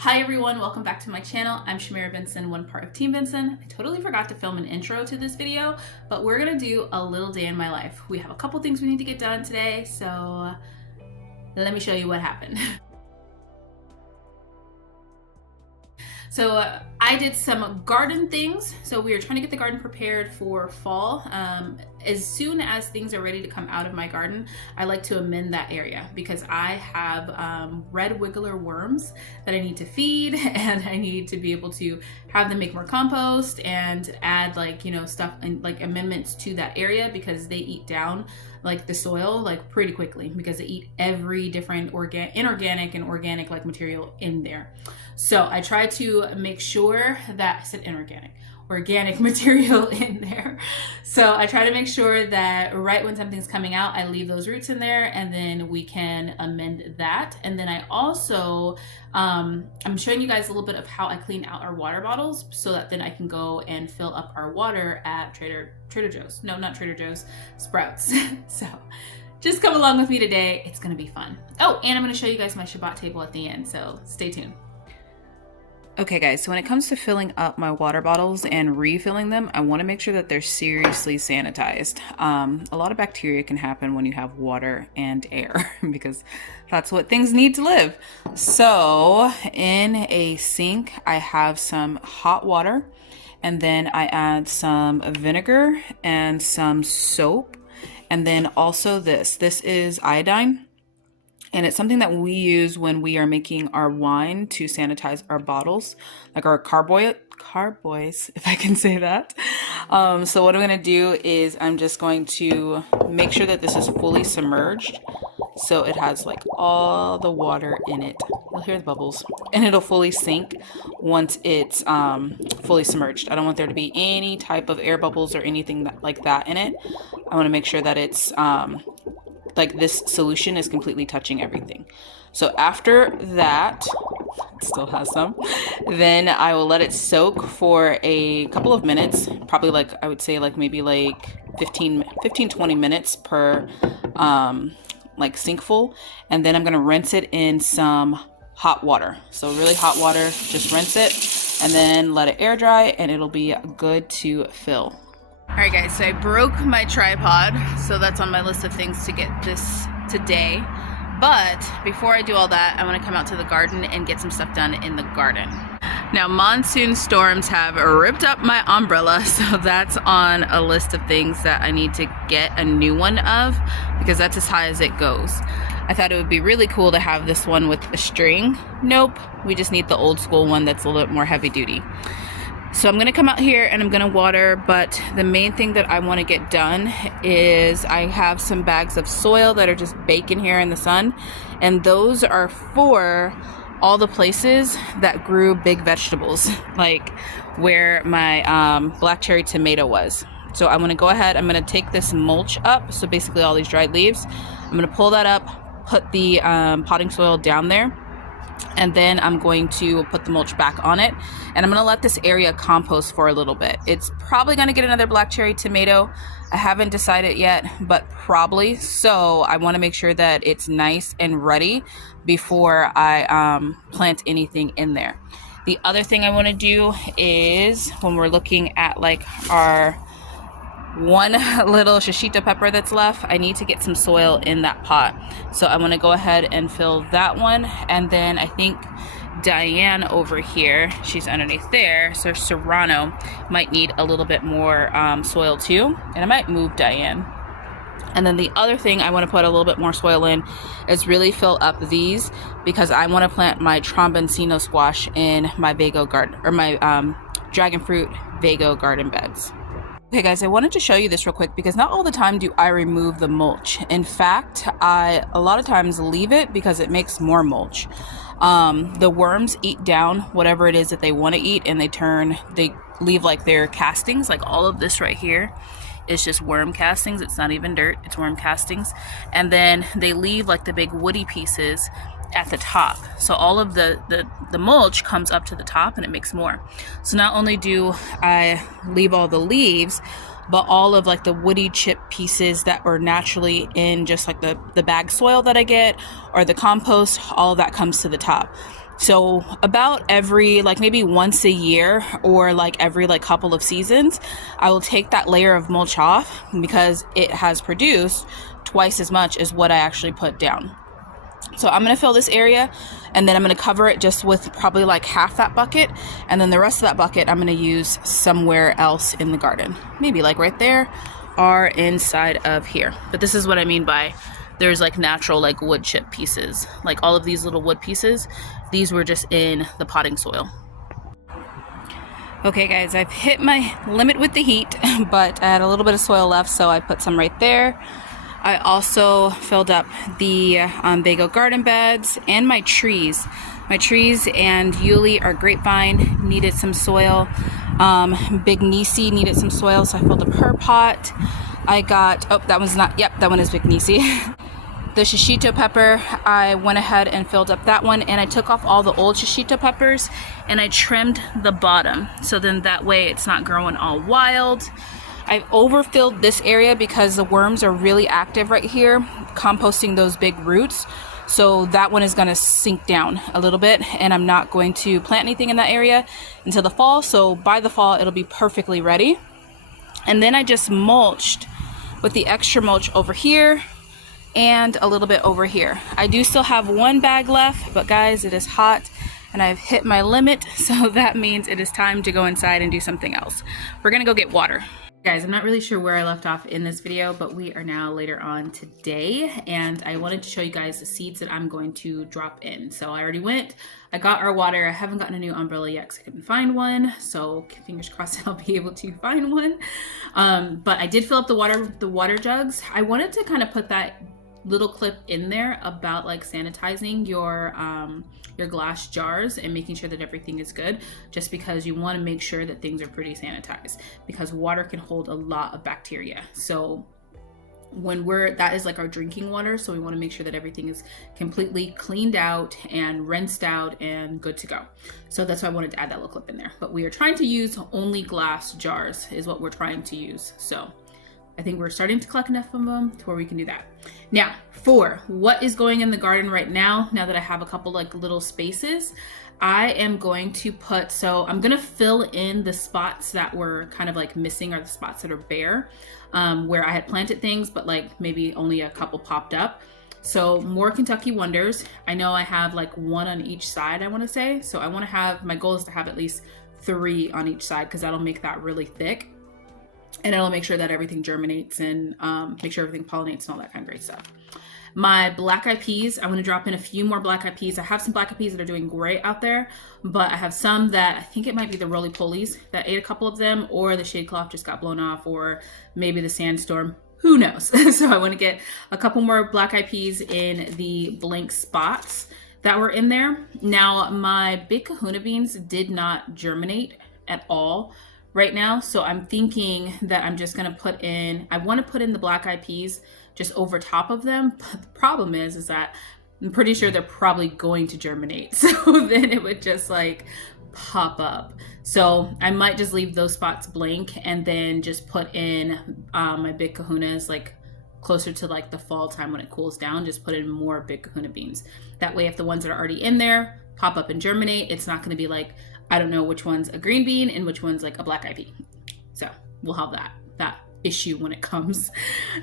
Hi everyone, welcome back to my channel. I'm Shamira Benson, one part of Team Benson. I totally forgot to film an intro to this video, but we're gonna do a little day in my life. We have a couple things we need to get done today, so let me show you what happened. So I did some garden things. So we were trying to get the garden prepared for fall. As soon as things are ready to come out of my garden, I like to amend that area because I have red wiggler worms that I need to feed, and I need to be able to have them make more compost and add stuff and amendments to that area because they eat down the soil pretty quickly because they eat every different inorganic and organic material in there. So I try to make sure that I said organic material in there. So I try to make sure that right when something's coming out, I leave those roots in there and then we can amend that. And then I also, I'm showing you guys a little bit of how I clean out our water bottles so that then I can go and fill up our water at Trader Joe's. No, not Trader Joe's, Sprouts. So just come along with me today. It's gonna be fun. Oh, and I'm gonna show you guys my Shabbat table at the end, so stay tuned. Okay guys, so when it comes to filling up my water bottles and refilling them, I want to make sure that they're seriously sanitized. A lot of bacteria can happen when you have water and air because that's what things need to live. So in a sink, I have some hot water, and then I add some vinegar and some soap, and then also this is iodine. And it's something that we use when we are making our wine to sanitize our bottles, like our carboys, if I can say that. So what I'm gonna do is I'm just going to make sure that this is fully submerged. So it has all the water in it. You'll hear the bubbles. And it'll fully sink once it's fully submerged. I don't want there to be any type of air bubbles or anything like that in it. I wanna make sure that it's this solution is completely touching everything. So after that, it still has some, then I will let it soak for a couple of minutes, probably I would say maybe 15-20 minutes per sink full, and then I'm gonna rinse it in some hot water. So really hot water, just rinse it and then let it air dry and it'll be good to fill. Alright guys, so I broke my tripod, so that's on my list of things to get this today. But before I do all that, I want to come out to the garden and get some stuff done in the garden. Now, monsoon storms have ripped up my umbrella, so that's on a list of things that I need to get a new one of because that's as high as it goes. I thought it would be really cool to have this one with a string. Nope, we just need the old school one that's a little bit more heavy duty. So I'm gonna come out here and I'm gonna water, but the main thing that I wanna get done is I have some bags of soil that are just baking here in the sun, and those are for all the places that grew big vegetables, like where my black cherry tomato was. So I'm gonna go ahead, I'm gonna take this mulch up, so basically all these dried leaves, I'm gonna pull that up, put the potting soil down there, and then I'm going to put the mulch back on it, and I'm going to let this area compost for a little bit. It's probably going to get another black cherry tomato. I haven't decided yet, but probably. So I want to make sure that it's nice and ready before I plant anything in there. The other thing I want to do is when we're looking at our one little shishito pepper that's left, I need to get some soil in that pot. So I'm going to go ahead and fill that one, and then I think Diane over here, she's underneath there, so Serrano might need a little bit more soil too, and I might move Diane. And then the other thing I want to put a little bit more soil in is really fill up these because I want to plant my tromboncino squash in my Vago garden, or my dragon fruit Vago garden beds. Okay guys, I wanted to show you this real quick because not all the time do I remove the mulch. In fact, I a lot of times leave it because it makes more mulch. The worms eat down whatever it is that they want to eat, and they leave their castings, all of this right here is just worm castings. It's not even dirt, it's worm castings. And then they leave the big woody pieces at the top. So all of the mulch comes up to the top and it makes more. So not only do I leave all the leaves, but all of the woody chip pieces that are naturally in just the bag soil that I get or the compost, all of that comes to the top. So about every, like maybe once a year or like every like couple of seasons, I will take that layer of mulch off because it has produced twice as much as what I actually put down. So I'm going to fill this area, and then I'm going to cover it just with probably like half that bucket, and then the rest of that bucket I'm going to use somewhere else in the garden, maybe like right there or inside of here. But this is what I mean by there's like natural like wood chip pieces, like all of these little wood pieces. These were just in the potting soil. Okay guys, I've hit my limit with the heat, but I had a little bit of soil left, so I put some right there. I also filled up the Bago garden beds and my trees. My trees and Yuli, our grapevine, needed some soil. Big Nisi needed some soil, so I filled up her pot. I got, oh, that one's not, yep, that one is Big Nisi. The shishito pepper, I went ahead and filled up that one, and I took off all the old shishito peppers and I trimmed the bottom, so then that way it's not growing all wild. I've overfilled this area because the worms are really active right here, composting those big roots. So that one is going to sink down a little bit, and I'm not going to plant anything in that area until the fall. So by the fall, it'll be perfectly ready. And then I just mulched with the extra mulch over here and a little bit over here. I do still have one bag left, but guys, it is hot and I've hit my limit. So that means it is time to go inside and do something else. We're going to go get water. Guys, I'm not really sure where I left off in this video, but we are now later on today, and I wanted to show you guys the seeds that I'm going to drop in. So I already went, I got our water. I haven't gotten a new umbrella yet because I couldn't find one, so fingers crossed I'll be able to find one. But I did fill up the water jugs. I wanted to kind of put that little clip in there about like sanitizing your glass jars and making sure that everything is good, just because you want to make sure that things are pretty sanitized, because water can hold a lot of bacteria. So when that is like our drinking water, so we want to make sure that everything is completely cleaned out and rinsed out and good to go. So that's why I wanted to add that little clip in there. But we are trying to use only glass jars is what we're trying to use. So I think we're starting to collect enough of them to where we can do that. Now, for what is going in the garden right now that I have a couple like little spaces, I am going to put, so I'm going to fill in the spots that were kind of like missing, or the spots that are bare, where I had planted things, but like maybe only a couple popped up. So more Kentucky Wonders. I know I have like one on each side, I want to say. So I want to have, my goal is to have at least 3 on each side, because that'll make that really thick. And it'll make sure that everything germinates and make sure everything pollinates and all that kind of great stuff. My black eyed peas, I want to drop in a few more black eyed peas. I have some black eyed peas that are doing great out there, but I have some that I think it might be the roly-polies that ate a couple of them, or the shade cloth just got blown off, or maybe the sandstorm. Who knows? So I want to get a couple more black eyed peas in the blank spots that were in there. Now, my big kahuna beans did not germinate at all right now, so I'm thinking that I'm just gonna put in, I want to put in the black eyed peas just over top of them, but the problem is that I'm pretty sure they're probably going to germinate, so then it would just like pop up. So I might just leave those spots blank and then just put in my big kahunas like closer to like the fall time when it cools down, just put in more big kahuna beans. That way if the ones that are already in there pop up and germinate, it's not going to be like, I don't know which one's a green bean and which one's like a black eyed pea. So we'll have that issue when it comes.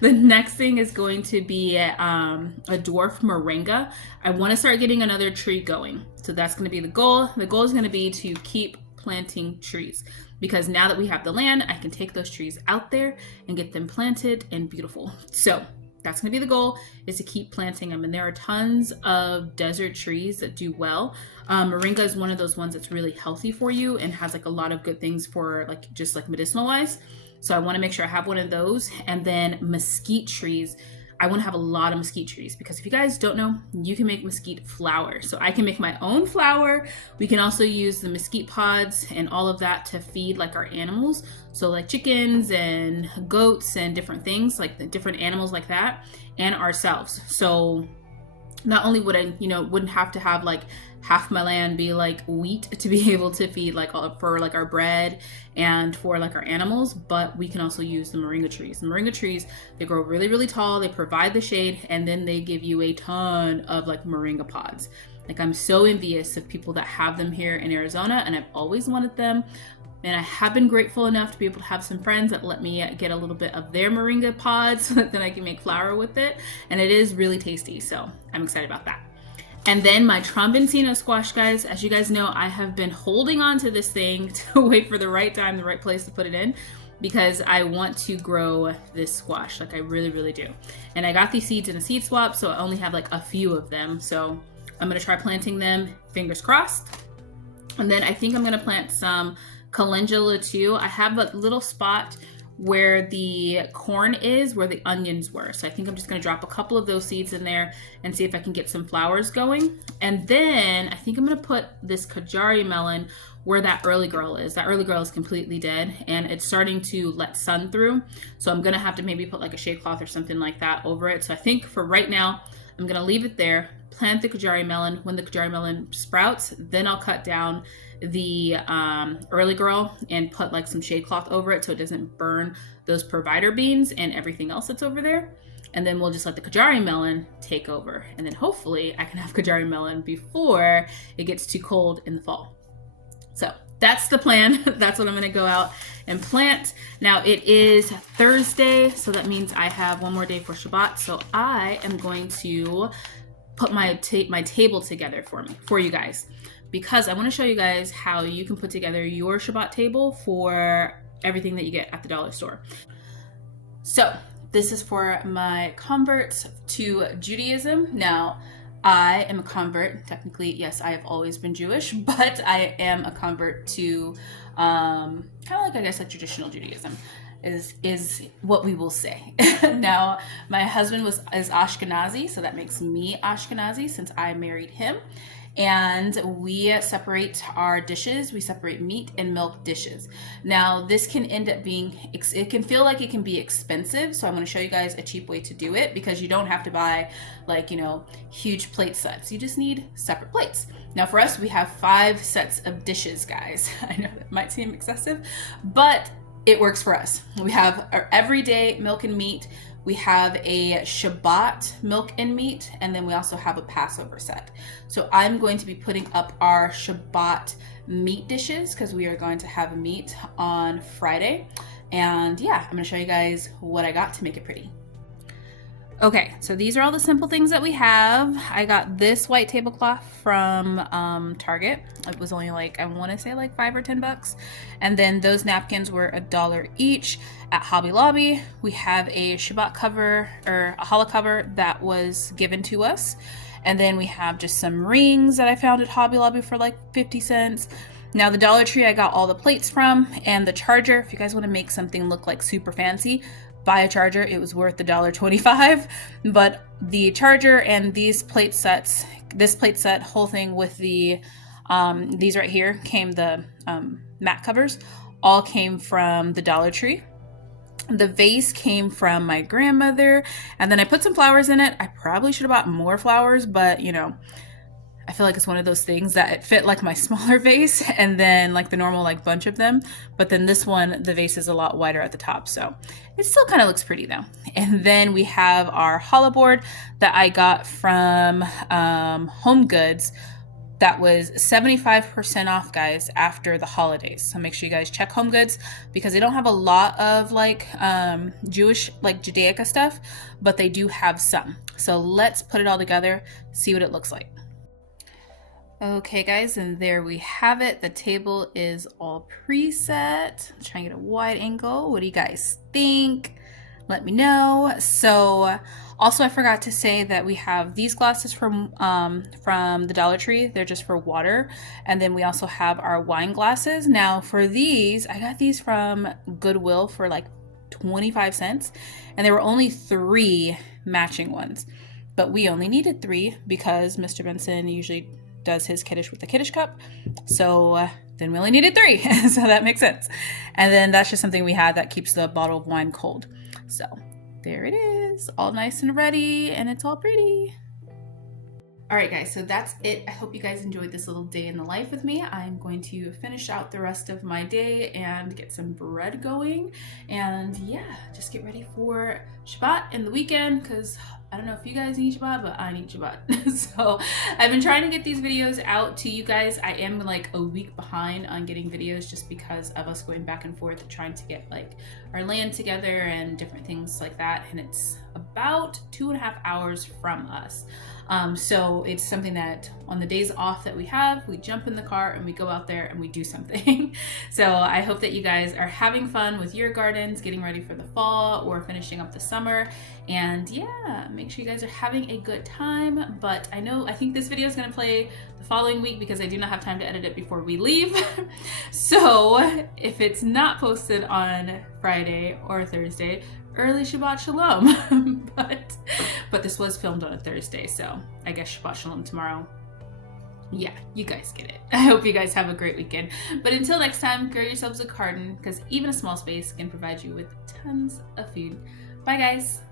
The next thing is going to be a dwarf moringa. I want to start getting another tree going. So that's going to be the goal. The goal is going to be to keep planting trees, because now that we have the land, I can take those trees out there and get them planted and beautiful. So that's going to be the goal, is to keep planting them. And there are tons of desert trees that do well. Moringa is one of those ones that's really healthy for you and has like a lot of good things for like just like medicinal wise. So I want to make sure I have one of those. And then mesquite trees. I want to have a lot of mesquite trees, because if you guys don't know, you can make mesquite flour. So I can make my own flour. We can also use the mesquite pods and all of that to feed like our animals. So like chickens and goats and different things, like the different animals like that, and ourselves. So not only would I, wouldn't have to have like half my land be like wheat to be able to feed like for like our bread and for like our animals, but we can also use the moringa trees. The moringa trees, they grow really, really tall. They provide the shade, and then they give you a ton of like moringa pods. Like, I'm so envious of people that have them here in Arizona, and I've always wanted them. And I have been grateful enough to be able to have some friends that let me get a little bit of their moringa pods so that then I can make flour with it. And it is really tasty, so I'm excited about that. And then my tromboncino squash, guys. As you guys know, I have been holding on to this thing to wait for the right time, the right place to put it in, because I want to grow this squash. Like, I really, really do. And I got these seeds in a seed swap, so I only have like a few of them. So I'm gonna try planting them, fingers crossed. And then I think I'm gonna plant some calendula too. I have a little spot where the corn is, where the onions were. So I think I'm just gonna drop a couple of those seeds in there and see if I can get some flowers going. And then I think I'm gonna put this Kajari melon where that early girl is. That early girl is completely dead and it's starting to let sun through. So I'm gonna have to maybe put like a shade cloth or something like that over it. So I think for right now, I'm gonna leave it there, plant the Kajari melon. When the Kajari melon sprouts, then I'll cut down the early girl and put like some shade cloth over it so it doesn't burn those provider beans and everything else that's over there. And then we'll just let the Kajari melon take over. And then hopefully I can have Kajari melon before it gets too cold in the fall. So that's the plan. That's what I'm gonna go out and plant. Now it is Thursday, so that means I have one more day for Shabbat. So I am going to put my table together for you guys, because I want to show you guys how you can put together your Shabbat table for everything that you get at the dollar store. So this is for my converts to Judaism. Now, I am a convert. Technically, yes, I have always been Jewish, but I am a convert to kind of like, I guess, like traditional Judaism is what we will say. Now, my husband is Ashkenazi, so that makes me Ashkenazi since I married him. And we separate our dishes. We separate meat and milk dishes. Now, this can end up being, it can feel like it can be expensive. So I'm gonna show you guys a cheap way to do it, because you don't have to buy like, you know, huge plate sets. You just need separate plates. Now for us, we have 5 sets of dishes, guys. I know that might seem excessive, but it works for us. We have our everyday milk and meat. We have a Shabbat milk and meat, and then we also have a Passover set. So I'm going to be putting up our Shabbat meat dishes because we are going to have meat on Friday. And yeah, I'm gonna show you guys what I got to make it pretty. Okay, so these are all the simple things that we have. I got this white tablecloth from Target. It was only like, I want to say like $5 or $10. And then those napkins were $1 each at Hobby Lobby. We have a Shabbat cover, or a challah cover that was given to us. And then we have just some rings that I found at Hobby Lobby for like 50 cents. Now the Dollar Tree I got all the plates from, and the charger. If you guys want to make something look like super fancy, buy a charger. It was worth $1.25, but the charger and these plate sets, this plate set, whole thing with the these right here came, the mat covers all came from the Dollar Tree. The vase came from my grandmother, and then I put some flowers in it. I probably should have bought more flowers, but you know, I feel like it's one of those things that it fit like my smaller vase and then like the normal like bunch of them. But then this one, the vase is a lot wider at the top. So it still kind of looks pretty though. And then we have our challah board that I got from Home Goods. That was 75% off, guys, after the holidays. So make sure you guys check Home Goods, because they don't have a lot of like Jewish, like Judaica stuff, but they do have some. So let's put it all together, see what it looks like. Okay guys, and there we have it. The table is all preset. Let's try and get a wide angle. What do you guys think? Let me know. So also I forgot to say that we have these glasses from the Dollar Tree. They're just for water. And then we also have our wine glasses. Now for these, I got these from Goodwill for like 25 cents. And there were only 3 matching ones. But we only needed 3 because Mr. Benson usually does his kiddush with the kiddush cup. So then we only needed 3. So that makes sense. And then that's just something we had that keeps the bottle of wine cold. So there it is, all nice and ready, and it's all pretty. All right guys, so that's it. I hope you guys enjoyed this little day in the life with me. I'm going to finish out the rest of my day and get some bread going. And yeah, just get ready for Shabbat and the weekend, because I don't know if you guys need Shabbat, but I need Shabbat. So I've been trying to get these videos out to you guys. I am like a week behind on getting videos just because of us going back and forth trying to get like our land together and different things like that. And it's about 2.5 hours from us. So it's something that on the days off that we have, we jump in the car and we go out there and we do something. So I hope that you guys are having fun with your gardens, getting ready for the fall or finishing up the summer. And yeah, make sure you guys are having a good time. But I think this video is going to play the following week because I do not have time to edit it before we leave. So if it's not posted on Friday or Thursday, early Shabbat Shalom. but this was filmed on a Thursday, so I guess Shabbat Shalom tomorrow. Yeah, you guys get it. I hope you guys have a great weekend. But until next time, grow yourselves a garden because even a small space can provide you with tons of food. Bye guys.